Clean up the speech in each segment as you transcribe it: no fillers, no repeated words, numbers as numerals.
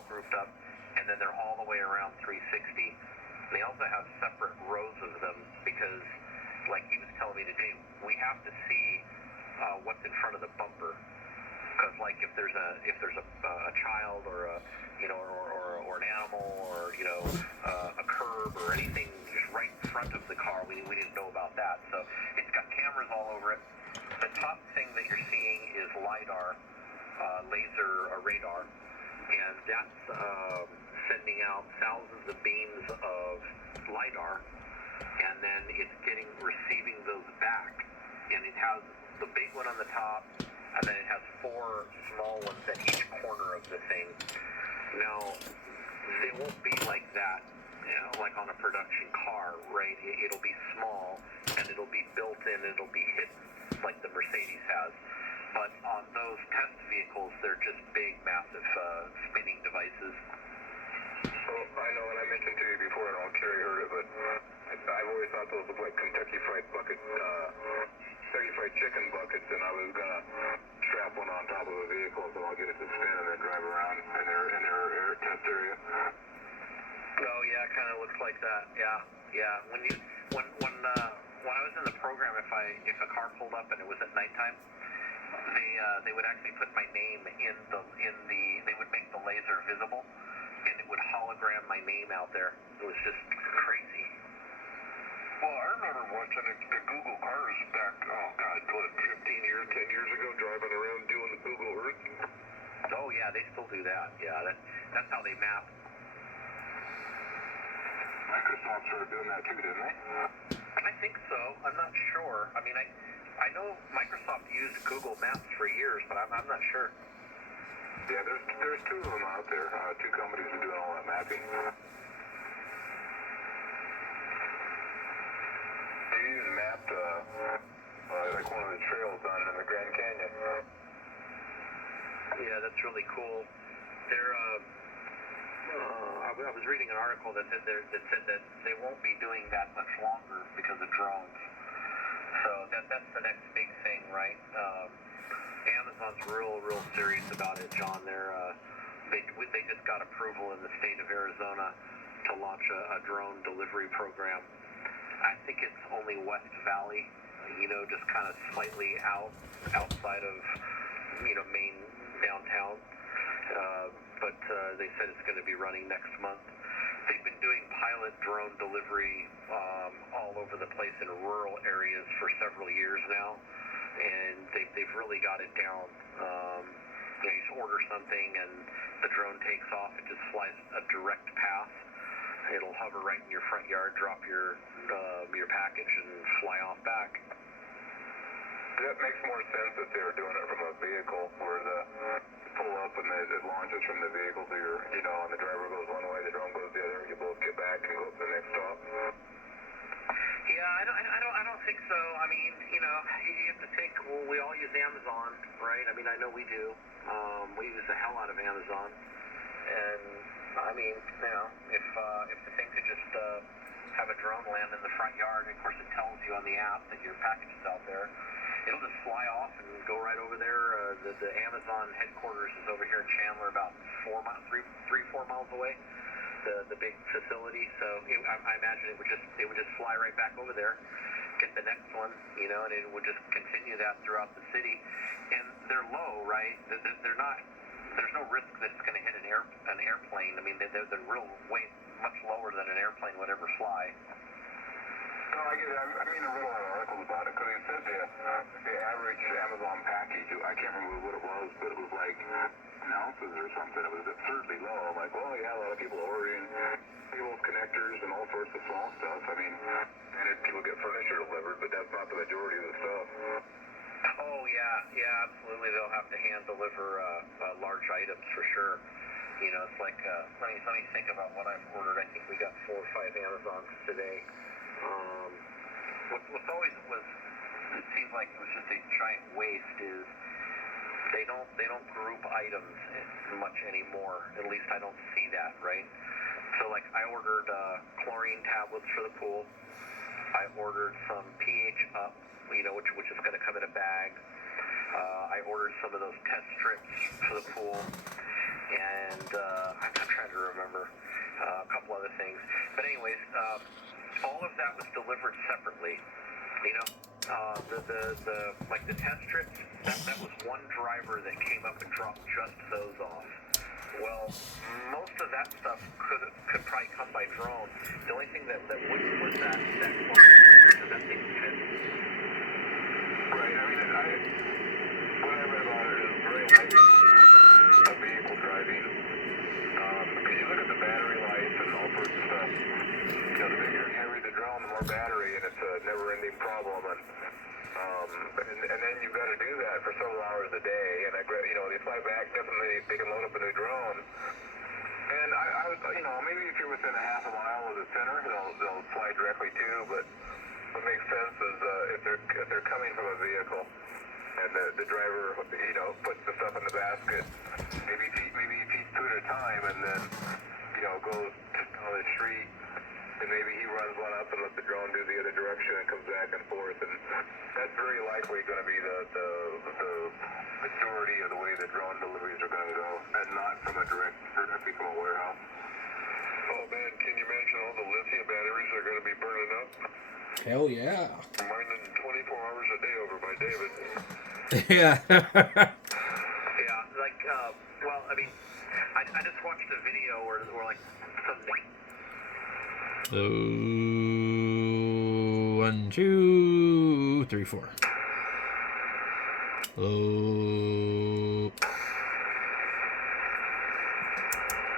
all grouped up, and then they're all the way around 360. And they also have separate rows of them because, like he was telling me today, we have to see what's in front of the bumper. Because like if there's a child or or an animal or a curb or anything just right in front of the car, we didn't know about that. So it's got cameras all over it. The top thing that you're seeing is LiDAR, laser radar, and that's sending out thousands of beams of LiDAR, and then it's receiving those back, and it has the big one on the top, and then it has 4 small ones at each corner of the thing. Now, they won't be like that, like on a production car, right? It'll be small, and it'll be built in, it'll be hidden, like the Mercedes has. But on those test vehicles, they're just big, massive spinning devices. Well, I know, and I mentioned to you before, I don't know if Kerry heard it, but I've always thought those look like Kentucky Fried Chicken buckets, and I was gonna strap one on top of a vehicle so I'll get it to spin and then drive around in their air test area. Oh yeah, it kind of looks like that. Yeah. When I was in the program, if a car pulled up and it was at nighttime, they would actually put my name they would make the laser visible, and it would hologram my name out there. It was just crazy. Well, I remember watching the Google cars back, 15 years, 10 years ago, driving around doing the Google Earth. Oh yeah, they still do that. Yeah, that's how they map. Microsoft started doing that too, didn't they? I think so. I'm not sure. I mean, I know Microsoft used Google Maps for years, but I'm not sure. Yeah, there's 2 of them out there. 2 companies are doing all that mapping. They even mapped like one of the trails down in the Grand Canyon. Yeah, that's really cool. I was reading an article that said that they won't be doing that much longer because of drones. So that's the next big thing, right? Amazon's real serious about it, John. They just got approval in the state of Arizona to launch a drone delivery program. I think it's only West Valley, just kind of slightly outside of main downtown. But they said it's going to be running next month. They've been doing pilot drone delivery all over the place in rural areas for several years now, and they've really got it down. You just order something and the drone takes off. It just flies a direct path. It'll hover right in your front yard, drop your package, and fly off back. That makes more sense if they were doing it from a vehicle where the pull up and it launches from the vehicle to your, and the driver goes one way, the drone goes the other, and you both get back and go to the next stop. Yeah, I don't think so. I mean, you have to think. Well, we all use Amazon, right? I mean, I know we do. We use the hell out of Amazon, and I mean, if the thing could just have a drone land in the front yard, of course, it tells you on the app that your package is out there. It'll just fly off and go right over there. The Amazon headquarters is over here in Chandler, about 4 miles away. The big facility. So I imagine it would just fly right back over there, get the next one, and it would just continue that throughout the city. And they're low, right? They're not. There's no risk that it's going to hit an airplane. I mean, they're real way much lower than an airplane would ever fly. No, I get it. I read a lot of articles about it because it said the average Amazon package, I can't remember what it was, but it was like ounces or something. It was absurdly low. I'm like, well, yeah, a lot of people are ordering cables, connectors, and all sorts of small stuff. I mean, and people get furniture delivered, but that's not the majority of the stuff. Oh, yeah, absolutely. They'll have to hand deliver large items for sure. It's like, let me think about what I've ordered. I think we got 4 or 5 Amazons today. What's always it seems like it was just a giant waste is they don't group items much anymore. At least I don't see that, right? So like I ordered chlorine tablets for the pool. I ordered some pH Up, which is going to come in a bag. I ordered some of those test strips for the pool. and I'm trying to remember a couple other things. But anyways, all of that was delivered separately. You know, the test strips, that was one driver that came up and dropped just those off. Well, most of that stuff could probably come by drone. The only thing that wouldn't was that clock, because that thing fits. Right. I mean, what I read about it is very light vehicle driving. Because you look at the battery life and all sorts of stuff. You know, the bigger and heavier the drone, the more battery, and it's a never-ending problem. And then you've got to do that for several hours a day. And you know, they fly back, definitely they can load up a new drone. And I was, you know, maybe if you're within a half a mile of the center, they'll fly directly to. But what makes sense is if they're coming from a vehicle, and the driver, you know, puts the stuff in the basket, maybe he feeds two at a time, and then, you know, goes down the street, and maybe he runs one up and lets the drone do the other direction and comes back and forth, and that's very likely going to be the majority of the way the drone deliveries are going to go, and not from directly from a warehouse. Oh man, can you imagine all the lithium batteries are going to be burning up? Hell yeah. Mining 24 hours a day over by David. Yeah. Yeah, like, well, I mean, I just watched a video where like something. 1, 2, 3, 4. Oh.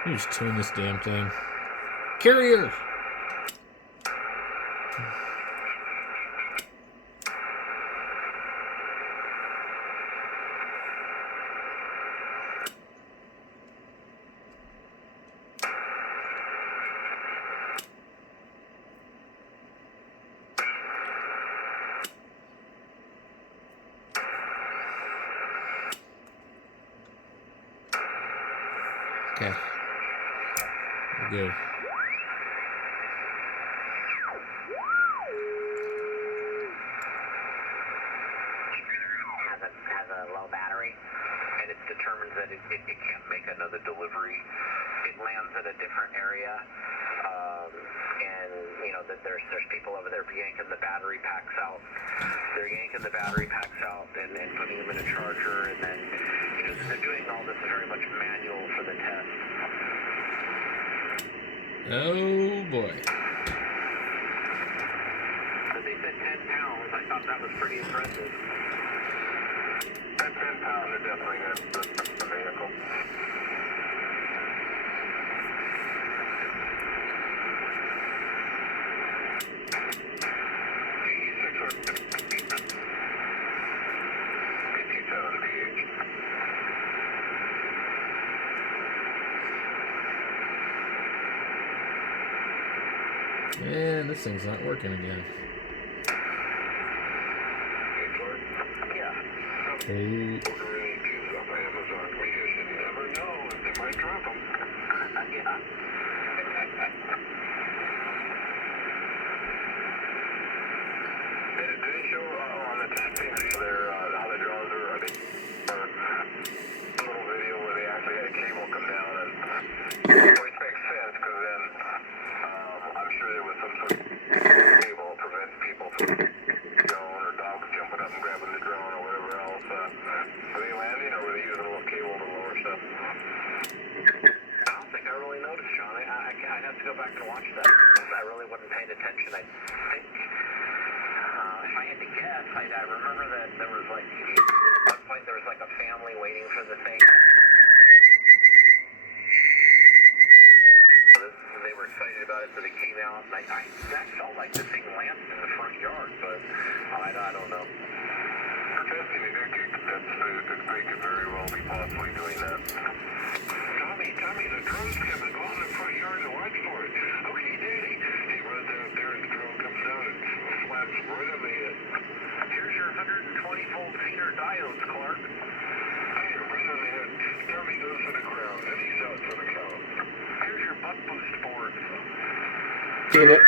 Let me just tune this damn thing. Carrier! Okay. We're good. Has a low battery, and it determines that it can't make another delivery. It lands at a different area, and you know that there's people over there yanking the battery packs out. They're yanking the battery packs out and putting them in a charger, and then you know they're doing all this very much manual for the test. Oh boy. So they said 10 pounds. I thought that was pretty impressive. That 10 pounds are definitely good for the vehicle. Man, this thing's not working again. Yeah. Oh. Yeah. Did it show on the testing how the drones are a little video where they actually had a cable come down, and which makes sense because then I'm sure there was some sort of cable to prevent people from drone or dogs jumping up and grabbing the drone or whatever else. Were they landing or were they using a little cable to lower stuff? I don't think I really noticed, Sean. I'd have to go back and watch that. I really wasn't paying attention. I think, if I had to guess, I remember that there was like, at one point there was like a family waiting for the thing. They were excited about it, so they came out. And that felt like the thing landed in the front yard, but I don't know. For testing, they could very well be possibly doing that. Tommy, the drone's coming. Go in the front yard and watch for it. Okay, Daddy. He runs out there and the drone comes down and slaps right on the head. Here's your 120-volt feeder diodes, Clark. Hey, right on the head. Tommy goes to the ground and he's out for the count. Here's your buck boost board. Get it.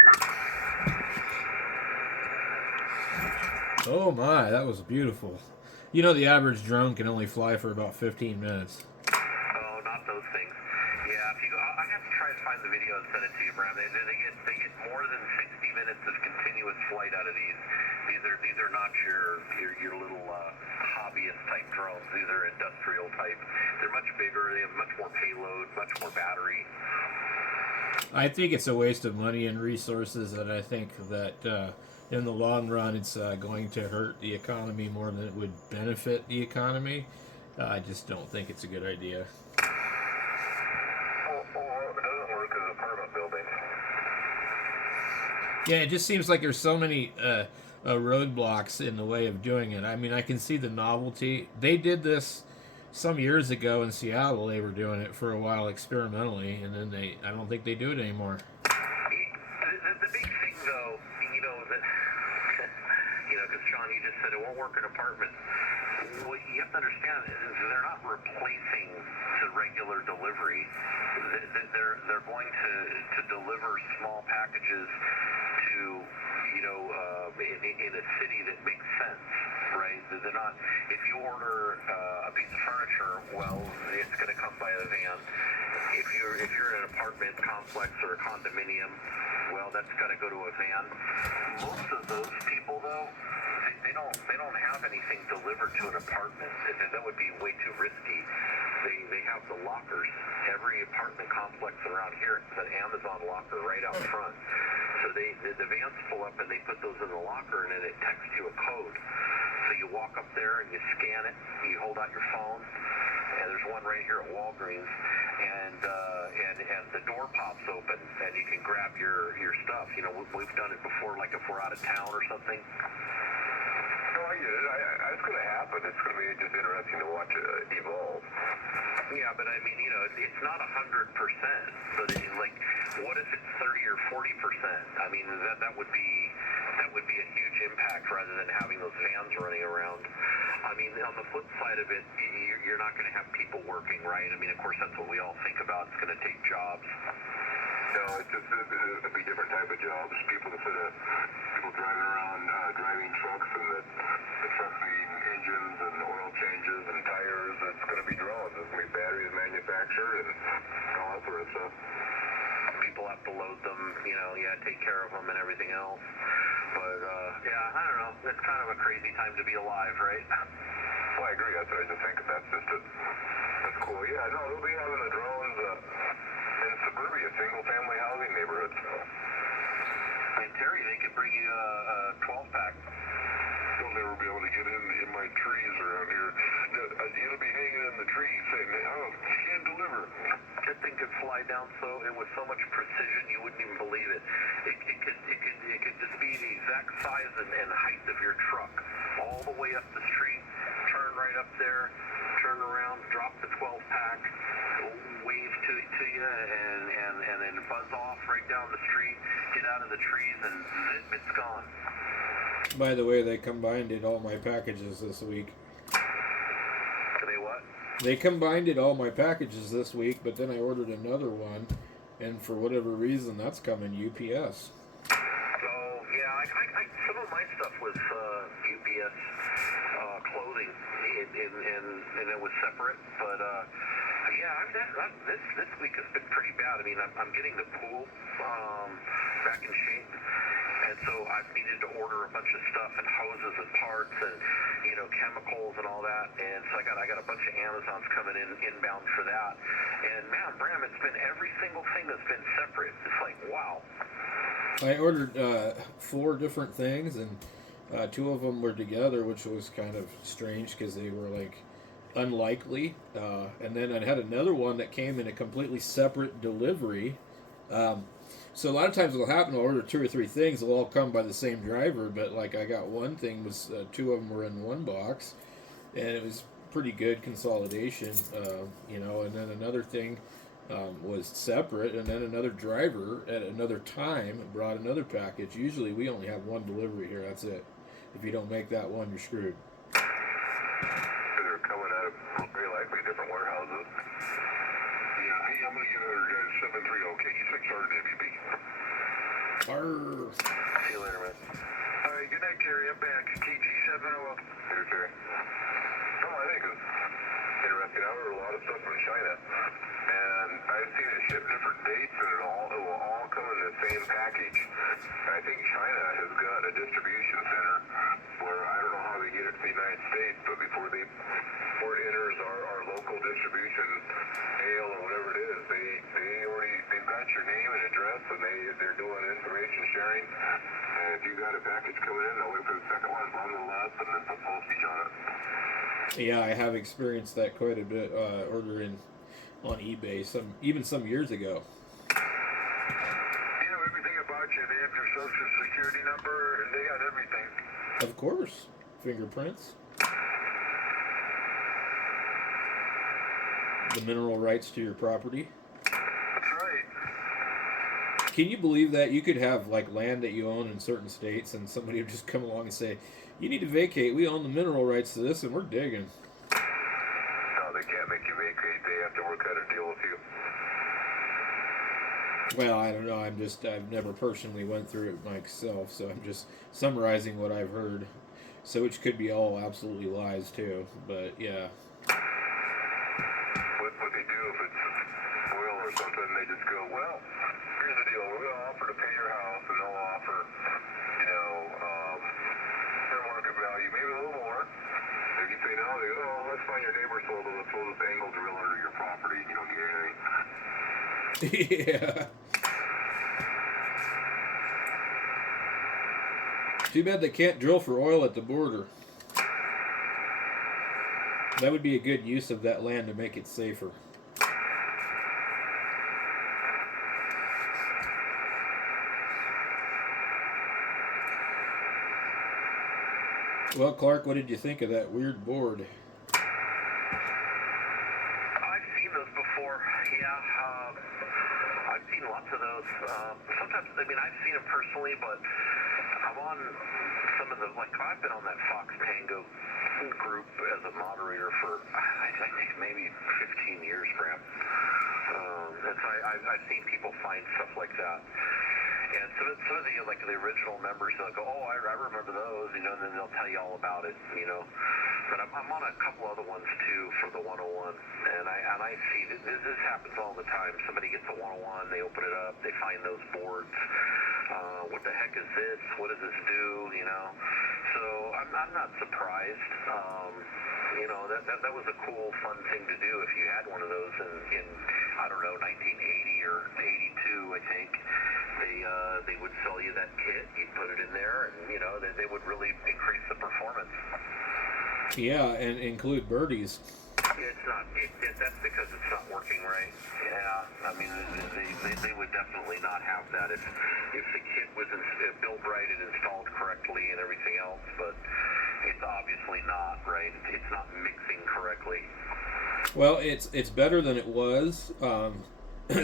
Oh my, that was beautiful. You know the average drone can only fly for about 15 minutes. Oh, not those things. video and send it to you, Bram. They get more than 60 minutes of continuous flight out of these. These are not your little hobbyist type drones. These are industrial type. They're much bigger. They have much more payload, much more battery. I think it's a waste of money and resources, and I think that in the long run it's going to hurt the economy more than it would benefit the economy. I just don't think it's a good idea. Or it doesn't work as apartment buildings. Yeah, it just seems like there's so many roadblocks in the way of doing it. I mean, I can see the novelty. They did this some years ago in Seattle. They were doing it for a while experimentally, and then I don't think they do it anymore. The big thing, though, that, because Sean, you just said it won't work in apartments. What you have to understand is they're not replacing the regular delivery. They're going to deliver small packages to, in a city that makes sense, right? They're not. If you order a piece of furniture, well, it's going to come by a van. If you're in an apartment complex or a condominium, well, that's got to go to a van. Most of those people, though, they don't have anything delivered to an apartment. That would be way too risky. They have the lockers. Every apartment complex around here has an Amazon locker right out front. So the vans pull up and they put those in the locker, and then it texts you a code. So you walk up there and you scan it. You hold out your phone, and there's one right here at Walgreens, and the door pops open, and you can grab your stuff. We've done it before, like if we're out of town or something. No, I get it. It's going to happen. It's going to be just interesting to watch it evolve. Yeah, but I mean, it's not 100%. But what if it's 30 or 40%? I mean, that would be a huge impact rather than having those vans running around. I mean, on the flip side of it, you're not going to have people working, right? I mean, of course, that's what we all think about. It's going to take jobs. No, it'd be different type of jobs. People driving around driving trucks, and the trucks need engines and oil changes and tires. It's going to be drones. It's going to be batteries manufactured and all that sort of stuff. People have to load them, take care of them and everything else. But, I don't know. It's kind of a crazy time to be alive, right? Well, I agree. That's what I just think. That's cool. Yeah, no, they'll be having the drones in suburbia, single-family housing neighborhoods. And Terry, they could bring you a 12-pack. They'll never be able to get in my trees around here. It'll be hanging in the trees saying, "Oh, can't deliver." That thing could fly down with so much precision you wouldn't even believe it. It could just be the exact size and height of your truck, all the way up the street, turn right up there, turn around, drop the 12-pack, wave to you, and then buzz off right down the street, get out of the trees, and zip, it's gone. By the way, they combined all my packages this week. They what? They combined all my packages this week, but then I ordered another one, and for whatever reason, that's coming UPS. Oh, yeah, some of my stuff was UPS clothing, and it was separate, but this week has been pretty bad. I mean, I'm getting the pool back in shape, and so I've needed to order a bunch of stuff and hoses and parts and chemicals and all that, and so I got a bunch of Amazons coming inbound for that. And man, Bram, it's been every single thing that's been separate. It's like, wow. I ordered 4 different things, and 2 of them were together, which was kind of strange because they were like unlikely. And then I had another one that came in a completely separate delivery. So a lot of times what'll happen, I'll order 2 or 3 things, they'll all come by the same driver, but like I got one thing, was 2 of them were in one box, and it was pretty good consolidation, and then another thing was separate, and then another driver at another time brought another package. Usually we only have one delivery here, that's it. If you don't make that one, you're screwed. They're coming out of very likely different warehouses. Yeah, hey, I'm going to get another 730 KE6 RWB. Arr. See you later, man. All right, good night, Terry. I'm back. KG701. Later, Terry. I think it's interesting. I ordered a lot of stuff from China, and I've seen it ship different dates, and it will all come in the same package. I think China has got a distribution center where I don't know how they get it to the United States, but before it enters our local distribution mail or whatever it is, they've got your name and address, and they're doing information sharing. And if you got a package coming in, they'll wait for the second one, bundle it up, and then put postage on it. Yeah, I have experienced that quite a bit. Ordering on eBay even some years ago. You know everything about you. They have your social security number, and they got everything. Of course, fingerprints, the mineral rights to your property. That's right. Can you believe that you could have like land that you own in certain states, and somebody would just come along and say, "You need to vacate. We own the mineral rights to this, and we're digging." No, they can't make you vacate. They have to work out a deal with you. Well, I don't know. I've never personally went through it myself, so I'm just summarizing what I've heard. So which could be all absolutely lies too, but yeah. What they do if it's oil or something, they just go, well, here's the deal. We're going to offer to pay your house, and they'll offer, fair market value, maybe a little more. If you say no, they go, oh, let's find your neighbor sold it. Let's throw this angle drill under your property. You don't get anything. Yeah. Too bad they can't drill for oil at the border. That would be a good use of that land to make it safer. Well, Clark, what did you think of that weird board? I've seen those before. Yeah, I've seen lots of those. Sometimes, I've seen them personally, but I'm on some of the, I've been on that Fox Tango group as a moderator for, I think maybe 15 years, Graham. And so I've seen people find stuff like that. And some of the original members, they'll go, oh, I remember those, and then they'll tell you all about it, But I'm on a couple other ones, too, for the 101, and I see this happens all the time. Somebody gets a 101, they open it up, they find those boards. What the heck is this? What does this do, So I'm not surprised. That was a cool, fun thing to do if you had one of those in I don't know, 1980 or 82, I think. They would sell you that kit, you'd put it in there, and, they would really increase the performance. Yeah, and include birdies. It's not. That's because it's not working right. Yeah, they would definitely not have that if the kit was built right and installed correctly and everything else. But it's obviously not right. It's not mixing correctly. Well, it's better than it was.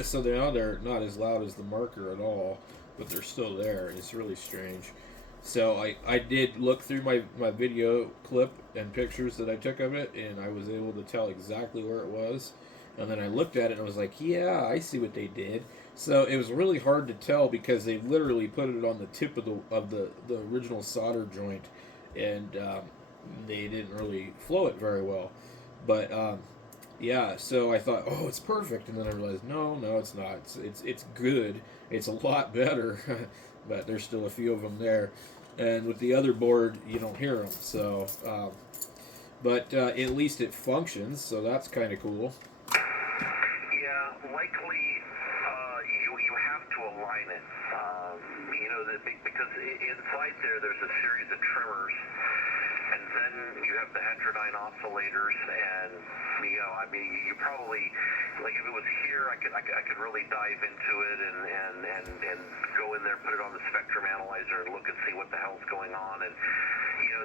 So they're not as loud as the marker at all, but they're still there. It's really strange. So I did look through my video clip and pictures that I took of it, and I was able to tell exactly where it was. And then I looked at it and I was like, yeah, I see what they did. So it was really hard to tell because they literally put it on the tip of the original solder joint, and they didn't really flow it very well. But yeah, so I thought, oh, it's perfect, and then I realized, no, it's not. It's good. It's a lot better, but there's still a few of them there. And with the other board, you don't hear them. So, but at least it functions, so that's kind of cool. Yeah, likely you have to align it. Because inside there's a series of trimmers. And then you have the heterodyne oscillators, and you probably, like, if it was here, I could really dive into it and go in there, put it on the spectrum analyzer, and look and see what the hell's going on. And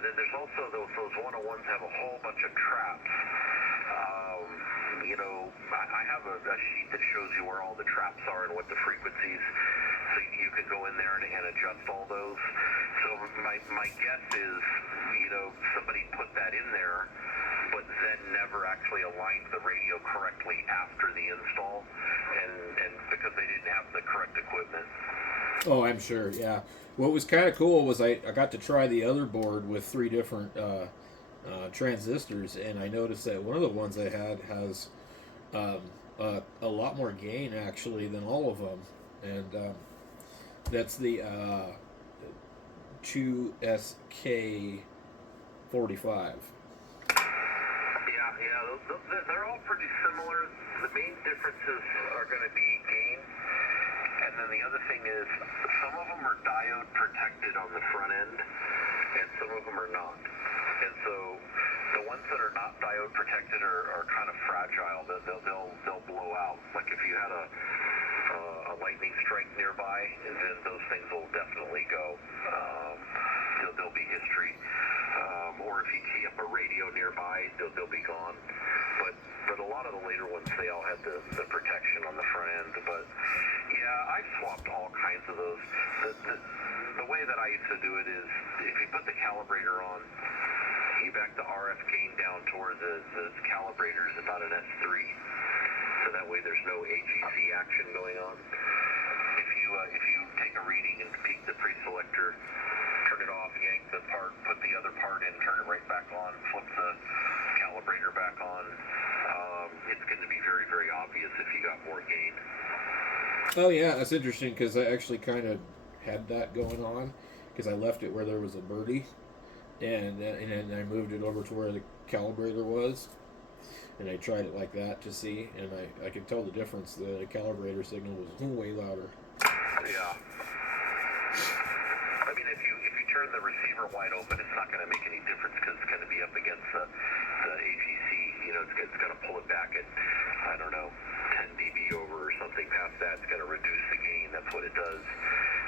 there's also those 101s have a whole bunch of traps. I have a sheet that shows you where all the traps are and what the frequencies, so you can go in there and adjust all those. So my guess is, somebody put that in there, but then never actually aligned the radio correctly after the install, and because they didn't have the correct equipment. Oh, I'm sure, yeah. What was kind of cool was I got to try the other board with 3 different transistors, and I noticed that one of the ones I had has a lot more gain actually than all of them, and that's the Chew SK45. Yeah, they're all pretty similar. The main differences are going to be gain, and then the other thing is some of them are diode protected on the front end, and some of them are not. And so the ones that are not diode protected are kind of fragile. They'll blow out. Like if you had a lightning strike nearby, then those things will definitely go. They'll be history. Or if you tee up a radio nearby, they'll be gone. But a lot of the later ones, they all had the protection on the front end. But yeah, I swapped all kinds of those. The way that I used to do it is if you put the calibrator on, you back the RF gain down toward the calibrators about an S3. So that way there's no AGC action going on. If you take a reading and peak the pre-selector, turn it off, yank the part, put the other part in, turn it right back on, flip the calibrator back on, it's going to be very, very obvious if you got more gain. Oh yeah, that's interesting because I actually kind of had that going on because I left it where there was a birdie, and then I moved it over to where the calibrator was, and I tried it like that to see, and I could tell the difference. The calibrator signal was way louder. Yeah. I mean, if you turn the receiver wide open, it's not going to make any difference because it's going to be up against the AGC. You know, it's going to pull it back at, I don't know, 10 dB over or something past that. It's going to reduce the gain. That's what it does.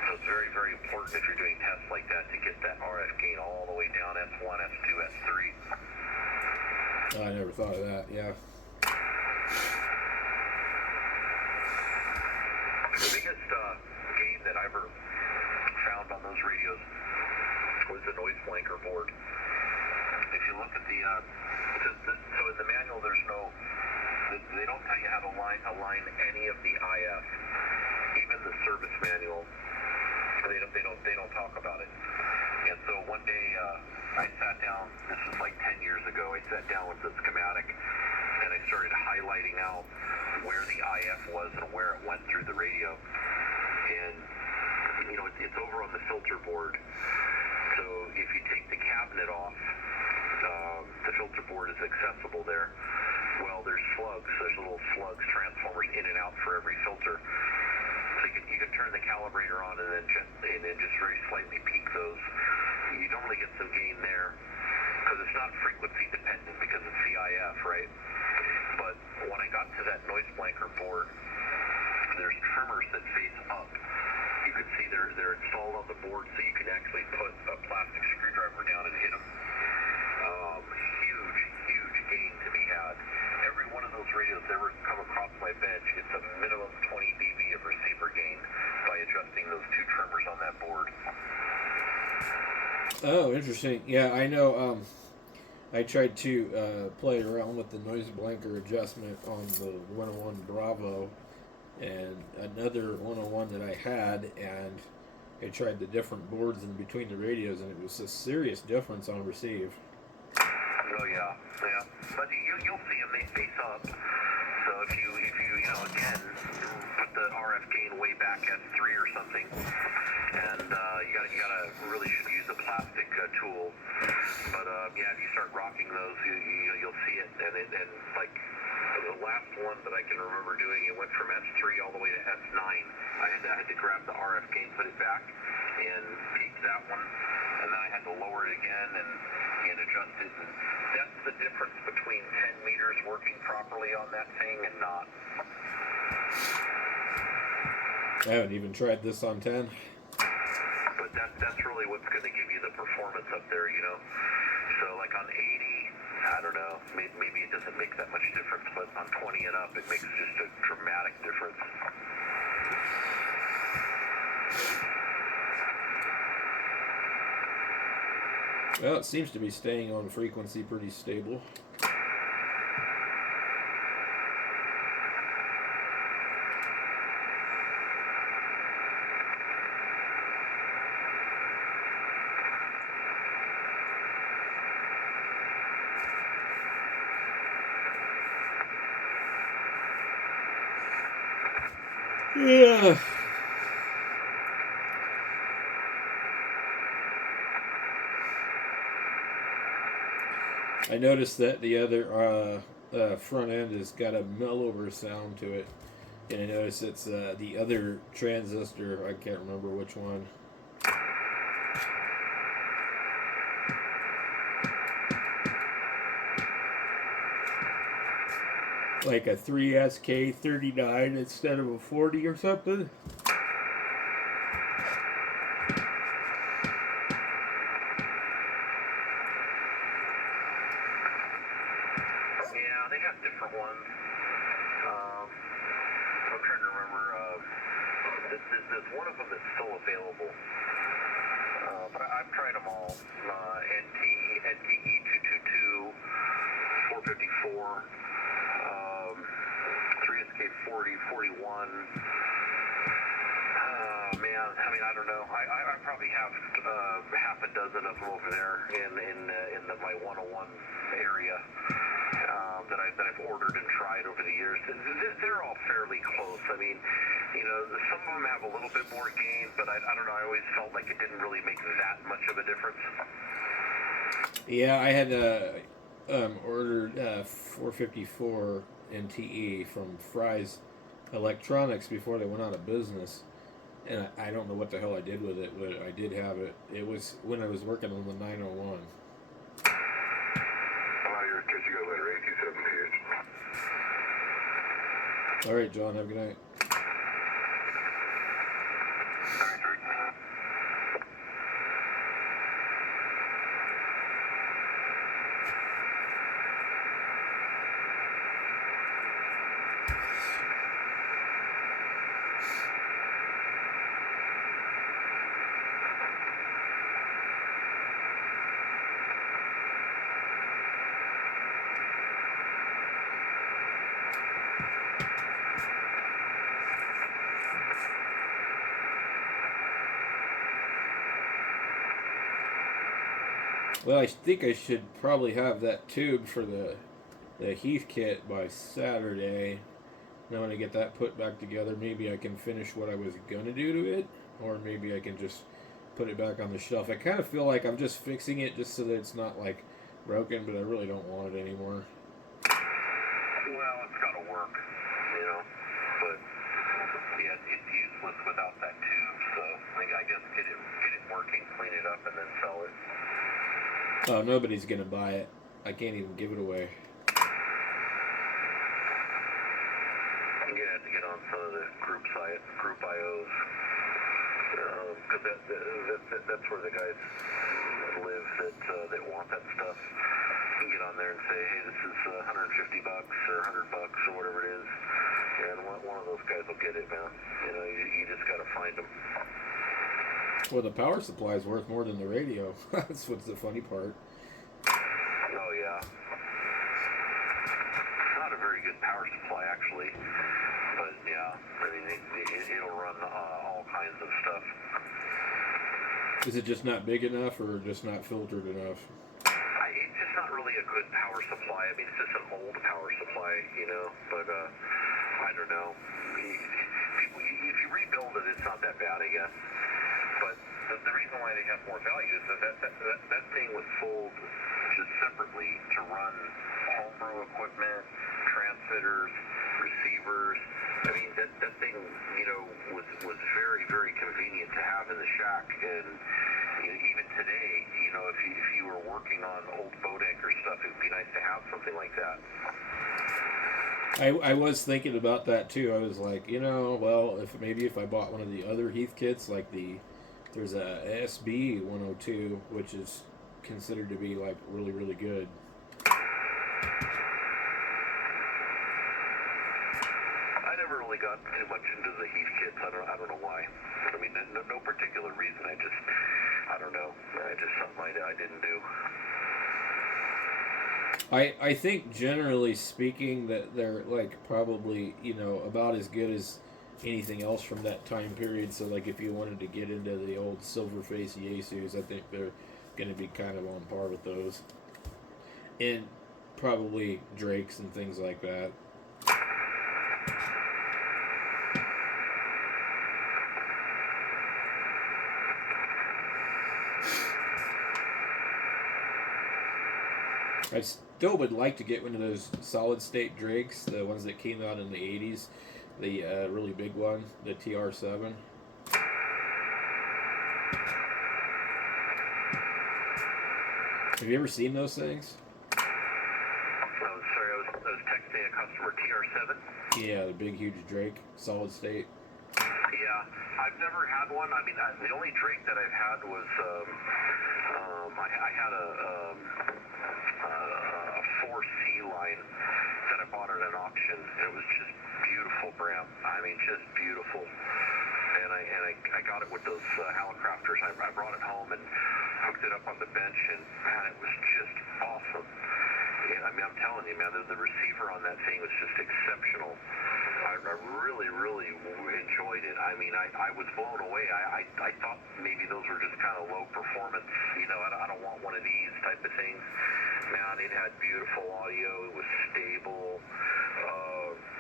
So it's very, very important if you're doing tests like that to get that RF gain all the way down S1, S2, S3. I never thought of that. Yeah. The biggest gain that I ever found on those radios was the noise blanker board. If you look at so in the manual there's no, they don't tell you how to align any of the IF, even the service manual. They don't talk about it. And so one day I sat down. This was like 10 years ago. I sat down with the schematic and I started highlighting out where the IF was and where it went through the radio. And you know, it's over on the filter board. So if you take the cabinet off, the filter board is accessible there. Well, there's slugs. There's little slugs, transformers in and out for every filter. So you can turn the calibrator on and then just very slightly peak those. You normally get some gain there because it's not frequency dependent because it's CIF, right? But when I got to that noise blanker board, there's trimmers that face up. You can see they're installed on the board, so you can actually put a plastic screwdriver down and hit them. Huge gain to be had. Every one of those radios that ever come across my bench, it's a minimum 20 dB of receiver gain by adjusting those two trimmers on that board. Oh, interesting. Yeah, I know. I tried to play around with the noise blanker adjustment on the 101 Bravo and another 101 that I had, and I tried the different boards in between the radios, and it was a serious difference on receive. Oh yeah. But you'll see them, they face up. So if you again put the RF gain way back at 3 or something, and you gotta really should use a plastic tool. But yeah, if you start rocking those, you'll see it, and like the last one that I can remember doing, it went from S3 all the way to S9. I had to grab the RF gain, put it back, and peak that one, and then I had to lower it again and adjust it. And that's the difference between 10 meters working properly on that thing and not. I haven't even tried this on 10. But that's really what's going to give you the performance up there, you know. So like on 80, I don't know, maybe it doesn't make that much difference, but on 20 and up, it makes just a dramatic difference. Well, it seems to be staying on frequency pretty stable. Yeah. I noticed that the other front end has got a mellower sound to it, and I noticed it's the other transistor. I can't remember which one. Like a 3SK39 instead of a 40 or something. Yeah, they have different ones. I'm trying to remember. There's one of them that's still available. But I've tried them all. NTE 222, 454, 3SK 40, 41. Man, I mean, I don't know. I probably have half a dozen of them over there in my 101 area that I've ordered and tried over the years. They're all fairly close. I mean, you know, some of them have a little bit more gain, but I don't know. I always felt like it didn't really make that much of a difference. Yeah, I had ordered 454 NTE from Fry's Electronics before they went out of business. And I don't know what the hell I did with it, but I did have it. It was when I was working on the 901. I'm out here. Catch you guys later. 827 here. All right, John. Have a good night. Well, I think I should probably have that tube for the Heath kit by Saturday. Now when I get that put back together, maybe I can finish what I was gonna do to it, or maybe I can just put it back on the shelf. I kind of feel like I'm just fixing it just so that it's not like broken, but I really don't want it anymore. Well, it's got to work, you know. But yeah, it's useless without that tube. So I guess get it working, clean it up, and then sell it. Oh, nobody's gonna buy it. I can't even give it away. I'm gonna have to get on some of the group IOs, because that's where the guys live that want that stuff. You can get on there and say, hey, this is $150 or $100 or whatever it is, and one of those guys will get it, man. You know, you just gotta find them. Well, the power supply is worth more than the radio. That's what's the funny part. Oh yeah, it's not a very good power supply actually, but yeah, I mean it'll run all kinds of stuff. Is it just not big enough, or just not filtered enough? It's just not really a good power supply. I mean, it's just an old power supply, you know. But I don't know. If you rebuild it, it's not that bad, I guess. But the reason why they have more value is that thing was sold just separately to run homebrew equipment, transmitters, receivers. I mean, that thing, you know, was very, very convenient to have in the shack. And you know, even today, you know, if you were working on old boat anchor stuff, it would be nice to have something like that. I was thinking about that too. I was like, you know, well, if I bought one of the other Heath kits, like there's a SB 102, which is considered to be like really, really good. I never really got too much into the Heath kits. I don't know why. I mean, no particular reason. I don't know. Just something I didn't do. I think generally speaking that they're like probably, you know, about as good as anything else from that time period. So like if you wanted to get into the old Silverface Yaesus, I think they're going to be kind of on par with those. And probably Drakes and things like that. I still would like to get one of those solid state Drakes, the ones that came out in the 80s, the really big one, the TR7. Have you ever seen those things? I'm sorry, I was texting a customer. TR7. Yeah, the big, huge Drake, solid state. Yeah, I've never had one. I mean, the only Drake that I've had was I had a 4C line that I bought at an auction. It was just beautiful, Bram. I mean, just beautiful. And I got it with those Halicrafters. I brought it home and hooked it up on the bench, and man, it was just awesome. Yeah, I mean, I'm telling you, man, the receiver on that thing was just exceptional. I really, really enjoyed it. I mean, I was blown away. I thought maybe those were just kind of low performance. You know, I don't want one of these type of things. Man, it had beautiful audio. It was stable.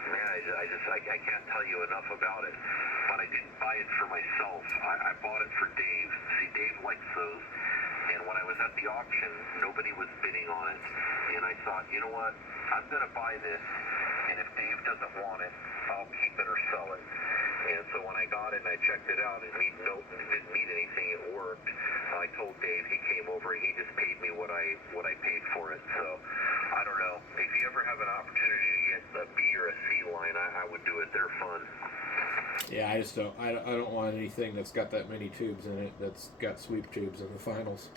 Man, I can't tell you enough about it. But I didn't buy it for myself. I bought it for Dave. See, Dave likes those. And when I was at the auction, nobody was bidding on it. And I thought, you know what? I'm going to buy this. And if Dave doesn't want it, I'll keep it or sell it. And so when I got it and I checked it out, it didn't mean anything. It worked. I told Dave. He came over and he just paid me what I paid for it. So I don't know. If you ever have an opportunity to get a B or a C line, I would do it. They're fun. Yeah, I just don't. I don't want anything that's got that many tubes in it. That's got sweep tubes in the finals.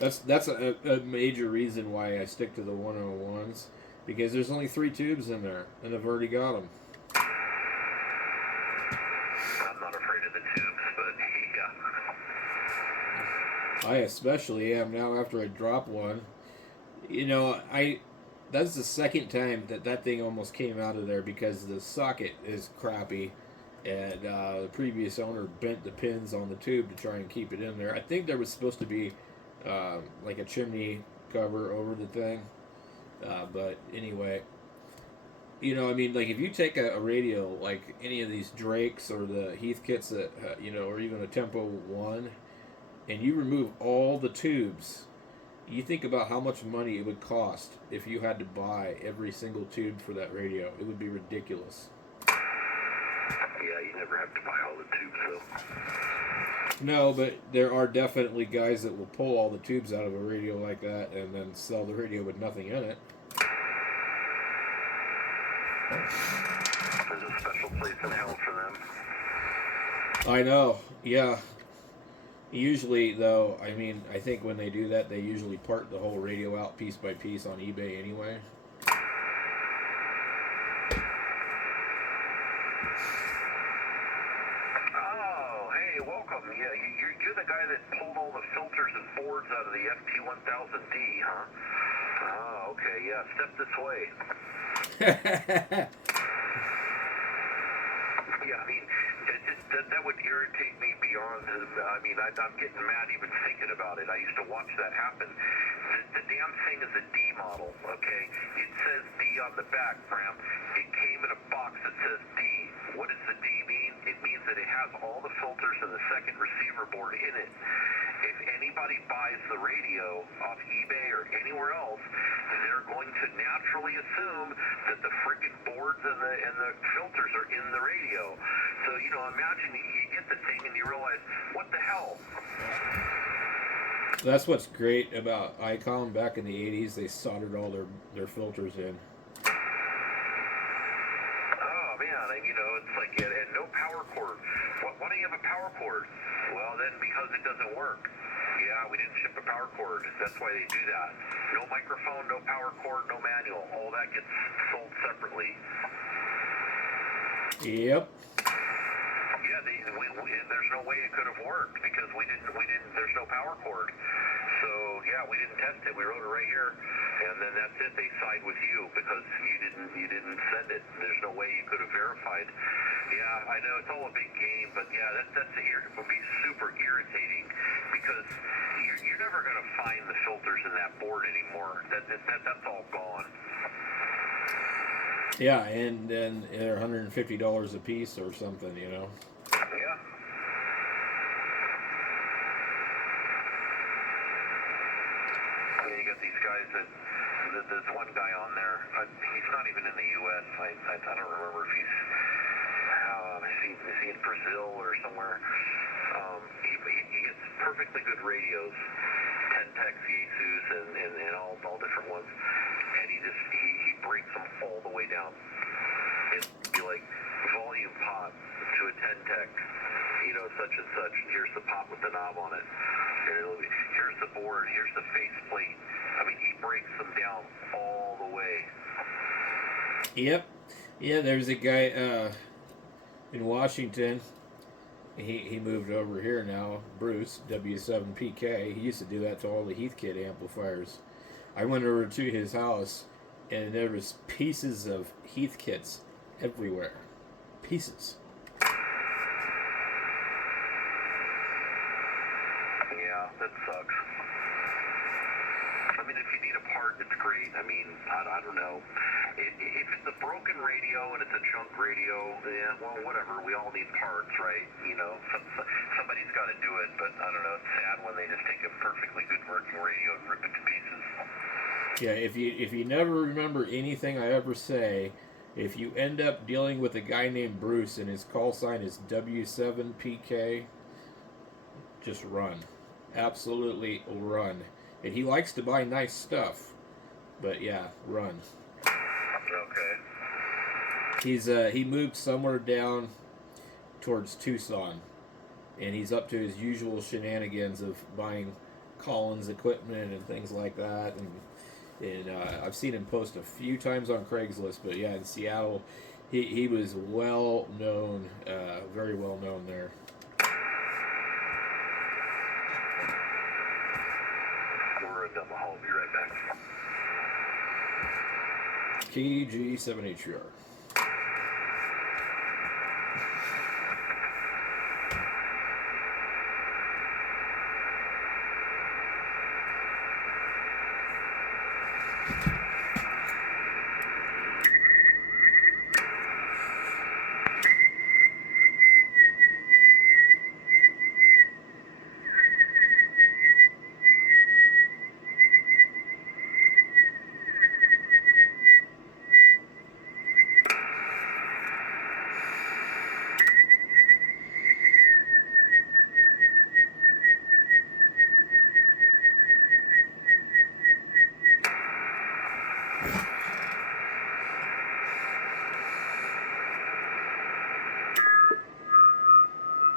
That's a major reason why I stick to the 101s, because there's only 3 tubes in there, and I've already got them. I'm not afraid of the tubes, but yeah. I especially am now after I drop one. You know, that's the second time that thing almost came out of there because the socket is crappy, and the previous owner bent the pins on the tube to try and keep it in there. I think there was supposed to be like a chimney cover over the thing, but anyway, you know, I mean, like if you take a radio like any of these Drakes or the Heathkits that you know, or even a Tempo 1, and you remove all the tubes, you think about how much money it would cost if you had to buy every single tube for that radio. It would be ridiculous. Yeah, you never have to buy all the tubes, though. No, but there are definitely guys that will pull all the tubes out of a radio like that and then sell the radio with nothing in it. There's a special place in hell for them. I know, yeah. Usually, though, I mean, I think when they do that, they usually part the whole radio out piece by piece on eBay anyway. Oh, hey, welcome. Yeah, you're the guy that pulled all the filters and boards out of the FT1000D, huh? Oh, okay, yeah, step this way. Yeah, I mean, that would irritate me beyond. I mean, I'm getting mad even thinking about it. I used to watch that happen. The damn thing is a D model, okay? It says D on the back, Bram. It came in a box that says D. What does the D mean? It means that it has all the filters and the second receiver board in it. If anybody buys the radio off eBay or anywhere else, they're going to naturally assume that the freaking boards and the filters are in the radio. So, you know, imagine you get the thing and you realize, what the hell? That's what's great about Icom. Back in the 80s, they soldered all their filters in. Oh, man, and, you know, it's like, and no power cord. Why don't you have a power cord? Well, then, because it doesn't work. Yeah, we didn't ship a power cord. That's why they do that. No microphone, no power cord, no manual. All that gets sold separately. Yep. Yeah, there's no way it could have worked because we didn't. There's no power cord. So yeah, we didn't test it. We wrote it right here, and then that's it. They side with you because you didn't send it. There's no way you could have verified. Yeah, I know it's all a big game, but yeah, it would be super irritating because you're never going to find the filters in that board anymore. That's all gone. Yeah, and then they're $150 a piece or something, you know. Yeah. got these guys there's one guy on there. He's not even in the U.S. I don't remember if he's is he in Brazil or somewhere. He gets perfectly good radios, 10-Tex Yaesus and all different ones, and he breaks them all the way down. It'd be like volume pot to a 10-Tex, such and such. Here's the pot with the knob on it. Here's the board. Here's the faceplate. I mean, he breaks them down all the way. Yep. Yeah, there's a guy in Washington. He moved over here now, Bruce, W7PK. He used to do that to all the Heathkit amplifiers. I went over to his house, and there was pieces of Heathkits everywhere. Pieces. Yeah, that sucks. I mean, if you need a part, it's great. I mean, I don't know. If it's a broken radio and it's a junk radio, yeah, well, whatever. We all need parts, right? Somebody's got to do it, but I don't know. It's sad when they just take a perfectly good working radio and rip it to pieces. Yeah, if you never remember anything I ever say, if you end up dealing with a guy named Bruce and his call sign is W7PK, just run. Absolutely run. And he likes to buy nice stuff. But yeah, run. Okay. He moved somewhere down towards Tucson, and he's up to his usual shenanigans of buying Collins equipment and things like that. And I've seen him post a few times on Craigslist, but yeah, in Seattle, he was well known, very well known there. We're down the hall. I'll be right back. KG7HR.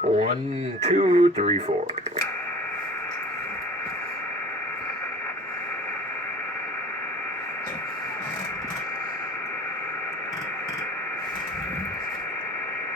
One, two, three, four.